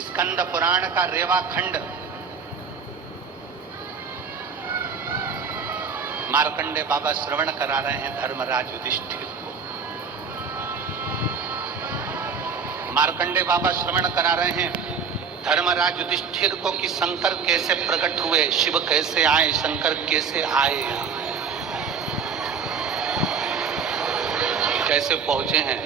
स्कंद पुराण का रेवा खंड मार्कंडे बाबा श्रवण करा रहे हैं धर्मराज युधिष्ठिर को। मार्कंडे बाबा श्रवण करा रहे हैं धर्मराज युधिष्ठिर को कि शंकर कैसे प्रकट हुए, शिव कैसे आए, शंकर कैसे आए, कैसे पहुंचे हैं।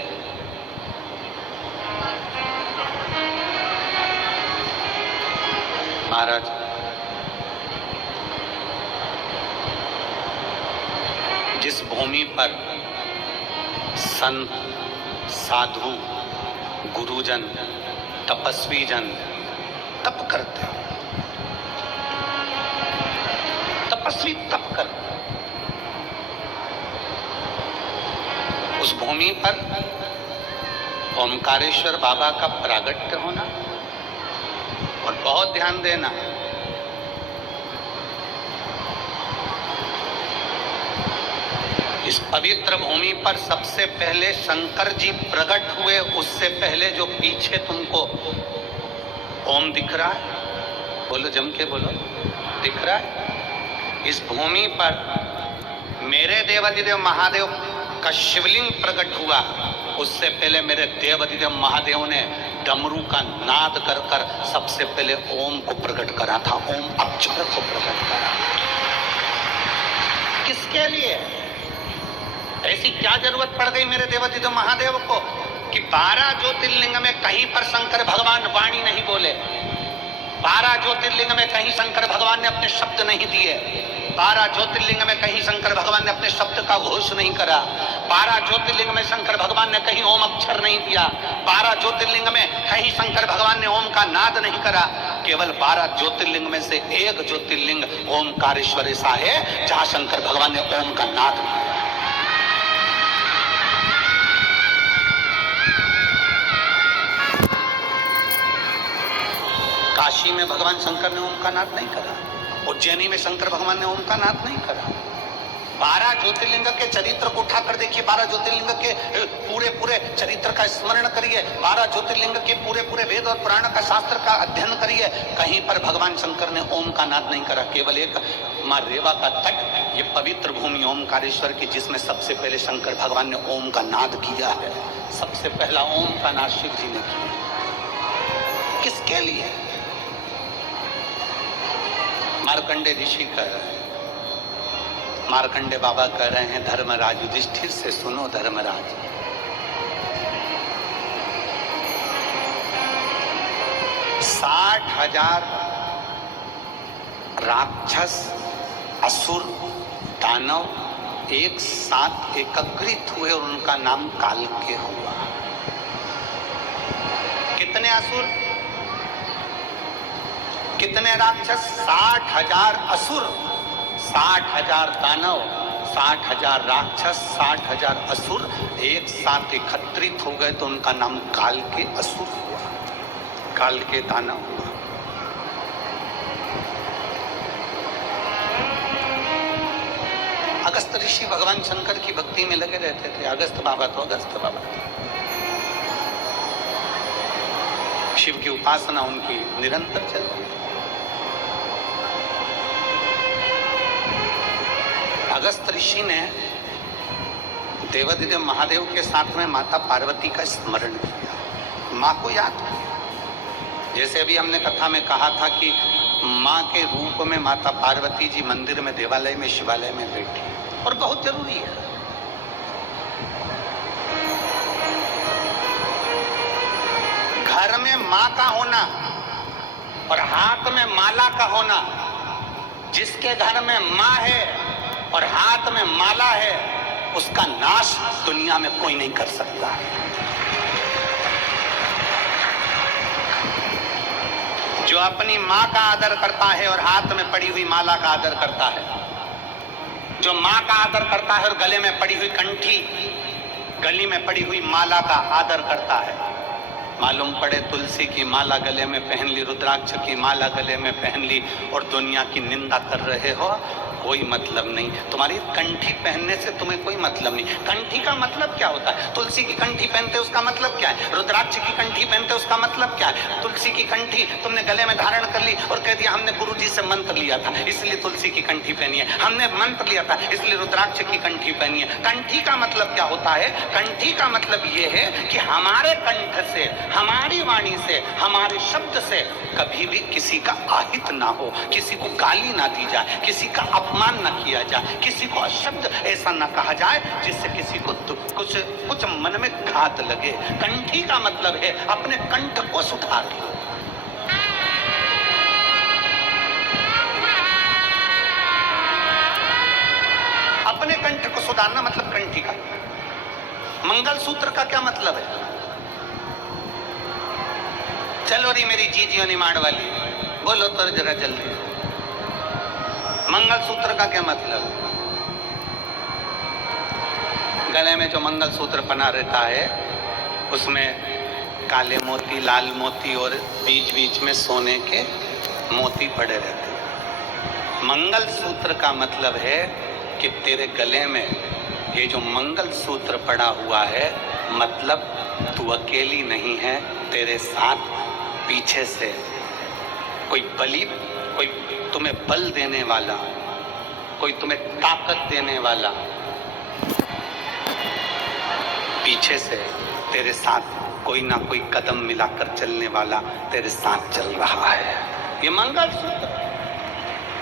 महाराज जिस भूमि पर संत, साधु, गुरुजन, तपस्वी जन तप करते हैं, तपस्वी तप करते हैं, उस भूमि पर ओमकारेश्वर बाबा का प्रागट्य होना। और बहुत ध्यान देना, इस पवित्र भूमि पर सबसे पहले शंकर जी प्रकट हुए। उससे पहले जो पीछे तुमको ओम दिख रहा है, बोलो जम के बोलो, दिख रहा है। इस भूमि पर मेरे देवाधिदेव महादेव का शिवलिंग प्रकट हुआ। उससे पहले मेरे देवाधिदेव महादेव ने डमरू का नाद कर कर सबसे पहले ओम को प्रकट करा था, ओम अक्षर को प्रकट करा। किसके लिए? ऐसी क्या जरूरत पड़ गई मेरे देवाधिदेव महादेव को कि 12 ज्योतिर्लिंग में कहीं पर शंकर भगवान वाणी नहीं बोले, 12 ज्योतिर्लिंग में कहीं शंकर भगवान ने अपने शब्द नहीं दिए, 12 ज्योतिर्लिंग में कहीं शंकर भगवान ने अपने शब्द का घोष नहीं करा, 12 ज्योतिर्लिंग में शंकर भगवान ने कहीं ओम अक्षर नहीं दिया, 12 ज्योतिर्लिंग में कहीं शंकर भगवान ने ओम का नाद नहीं करा। केवल 12 ज्योतिर्लिंग में से एक ज्योतिर्लिंग ओमकारेश्वर ऐसा है जहां शंकर भगवान ने ओम का नाद नहीं करा। काशी में भगवान शंकर ने ओम का नाद नहीं करा, उज्जैनी में शंकर भगवान ने ओम का नाद नहीं करा। 12 ज्योतिर्लिंग के चरित्र को उठाकर देखिए, 12 ज्योतिर्लिंग के पूरे चरित्र का स्मरण करिए, 12 ज्योतिर्लिंग के पूरे वेद और पुराण का शास्त्र का अध्ययन करिए। कहीं पर भगवान शंकर ने ओम का नाद नहीं करा। केवल एक मां रेवा का तट, ये पवित्र भूमि ओमकारेश्वर की, जिसमें सबसे पहले शंकर भगवान ने ओम का नाद किया है। सबसे पहला ओम का नाद शिव जी ने किया। किसके लिए? मार्कंडे ऋषि कह रहे हैं, मार्कंडे बाबा कह रहे हैं धर्मराज युधिष्ठिर से, सुनो धर्मराज, साठ 60,000 राक्षस, असुर, दानव एक साथ एकत्रित हुए और उनका नाम कालके हुआ। कितने असुर, कितने राक्षस? 60,000 असुर, 60,000 दानव, 60,000 राक्षस, 60,000 असुर एक साथ एकत्रित हो गए तो उनका नाम काल के असुर हुआ, काल के दानव हुआ। अगस्त ऋषि भगवान शंकर की भक्ति में लगे रहते थे। अगस्त बाबा तो अगस्त बाबा थे। शिव की उपासना उनकी निरंतर चल रही है। अगस्त ऋषि ने देवाधिदेव महादेव के साथ में माता पार्वती का स्मरण किया, माँ को याद किया। जैसे अभी हमने कथा में कहा था कि माँ के रूप में माता पार्वती जी मंदिर में, देवालय में, शिवालय में बैठी, और बहुत जरूरी है। घर में माँ का होना और हाथ में माला का होना। जिसके घर में माँ है और हाथ में माला है, उसका नाश दुनिया में कोई नहीं कर सकता। जो अपनी माँ का आदर करता है और हाथ में पड़ी हुई माला का आदर करता है, जो माँ का आदर करता है और गले में पड़ी हुई कंठी, गली में पड़ी हुई माला का आदर करता है। मालूम पड़े तुलसी की माला गले में पहन ली, रुद्राक्ष की माला गले में पहन ली और दुनिया की निंदा कर रहे हो, कोई मतलब नहीं। तुम्हारी कंठी पहनने से तुम्हें कोई मतलब नहीं। कंठी का मतलब क्या होता है? तुलसी की कंठी पहनते उसका मतलब क्या है? रुद्राक्ष की कंठी पहनते उसका मतलब क्या है? तुलसी की कंठी तुमने गले में धारण कर ली और कह दिया हमने गुरुजी से मंत्र लिया था इसलिए तुलसी की कंठी पहनी है, हमने मंत्र लिया था इसलिए रुद्राक्ष की कंठी पहनी है। कंठी का मतलब क्या होता है? कंठी का मतलब यह है कि हमारे कंठ से, हमारी वाणी से, हमारे शब्द से कभी भी किसी का आहित ना हो, किसी को गाली ना दी जाए, किसी का अपमान ना किया जाए, किसी को शब्द ऐसा ना कहा जाए जिससे किसी को कुछ मन में घात लगे। कंठी का मतलब है अपने कंठ को सुधार लो। अपने कंठ को सुधारना मतलब कंठी का। मंगलसूत्र का क्या मतलब है? चलो री मेरी जीजियों निमाड़ वाली, बोलो तो जरा जल्दी। मंगलसूत्र का क्या मतलब? गले में जो मंगलसूत्र बना रहता है उसमें काले मोती, लाल मोती और बीच बीच में सोने के मोती पड़े रहते हैं। मंगलसूत्र का मतलब है कि तेरे गले में ये जो मंगलसूत्र पड़ा हुआ है, मतलब तू अकेली नहीं है, तेरे साथ पीछे से कोई तुम्हें बल देने वाला, कोई तुम्हें ताकत देने वाला पीछे से तेरे साथ कोई ना कोई कदम मिलाकर चलने वाला तेरे साथ चल रहा है। ये मंगलसूत्र।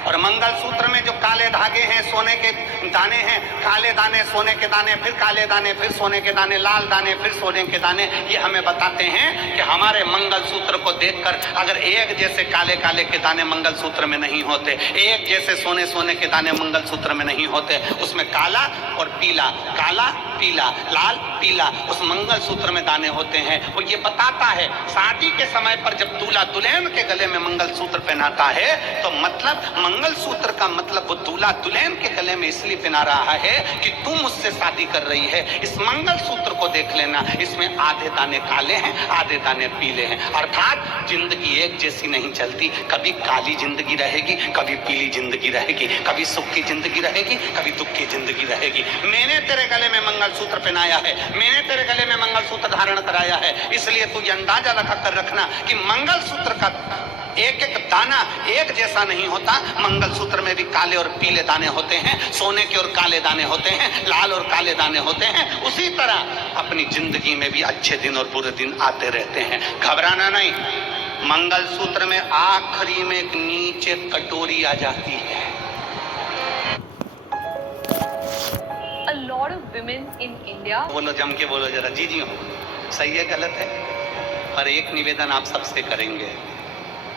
और मंगलसूत्र में जो काले धागे हैं, सोने के दाने हैं, काले दाने, सोने के दाने, फिर काले दाने, फिर सोने के दाने, लाल दाने, फिर सोने के दाने, ये हमें बताते हैं कि हमारे मंगलसूत्र को देखकर अगर एक जैसे काले काले के दाने मंगलसूत्र में नहीं होते, एक जैसे सोने सोने के दाने मंगलसूत्र में नहीं होते, उसमें काला और पीला, काला पीला, लाल पीला उस मंगलसूत्र में दाने होते हैं। वो ये बताता है शादी के समय पर जब दूल्हा दुल्हन के गले में मंगलसूत्र पहनाता है तो मतलब मंगलसूत्र का मतलब वो दूल्हा दुल्हन के गले में इसलिए पहना रहा है कि तुम मुझसे शादी कर रही है। इस मंगलसूत्र को देख लेना, इसमें आधे दाने काले हैं, आधे दाने पीले हैं। अर्थात जिंदगी एक जैसी नहीं चलती, कभी काली जिंदगी रहेगी, कभी पीली जिंदगी रहेगी, कभी सुख की जिंदगी रहेगी, कभी दुख की जिंदगी रहेगी। मैंने तेरे गले में मंगलसूत्र पहनाया है, मैंने तेरे गले में मंगलसूत्र धारण कराया है, इसलिए तू ये अंदाजा लगा कर रखना कि मंगलसूत्र का एक एक दाना एक जैसा नहीं होता। मंगलसूत्र में भी काले और पीले दाने होते हैं, सोने के और काले दाने होते हैं, लाल और काले दाने होते हैं। उसी तरह अपनी जिंदगी में भी अच्छे दिन और बुरे दिन आते रहते हैं, घबराना नहीं। मंगलसूत्र में आखिरी में एक नीचे कटोरी आ जाती है। A lot of women in India. बोलो जम के बोलो जरा, जी हो, सही है गलत है? पर एक निवेदन आप सबसे करेंगे,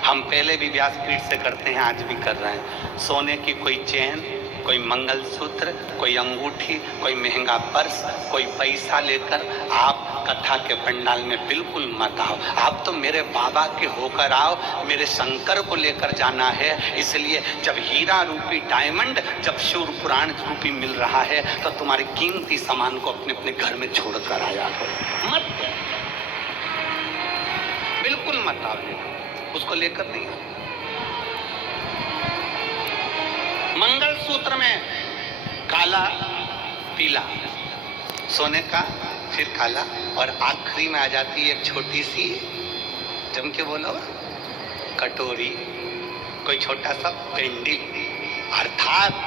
हम पहले भी व्यासपीठ से करते हैं, आज भी कर रहे हैं। सोने की कोई चेन, कोई मंगलसूत्र, कोई अंगूठी, कोई महंगा पर्स, कोई पैसा लेकर आप कथा के पंडाल में बिल्कुल मत आओ। आप तो मेरे बाबा के होकर आओ, मेरे शंकर को लेकर जाना है। इसलिए जब हीरा रूपी डायमंड, जब शिव पुराण रूपी मिल रहा है तो तुम्हारे कीमती सामान को अपने अपने घर में छोड़कर आया हो। मत, बिल्कुल मत आओ, उसको लेकर नहीं। मंगलसूत्र में काला पीला, सोने का, फिर काला, और आखिरी में आ जाती है एक छोटी सी, जम के बोलो, कटोरी, कोई छोटा सा पेंडिल। अर्थात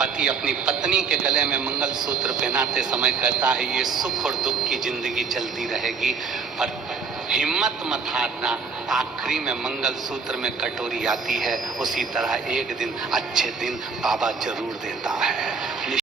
पति अपनी पत्नी के गले में मंगलसूत्र पहनाते समय कहता है ये सुख और दुख की जिंदगी चलती रहेगी, पर हिम्मत मत हारना, आखिरी में मंगलसूत्र में कटोरी आती है। उसी तरह एक दिन अच्छे दिन बाबा जरूर देता है।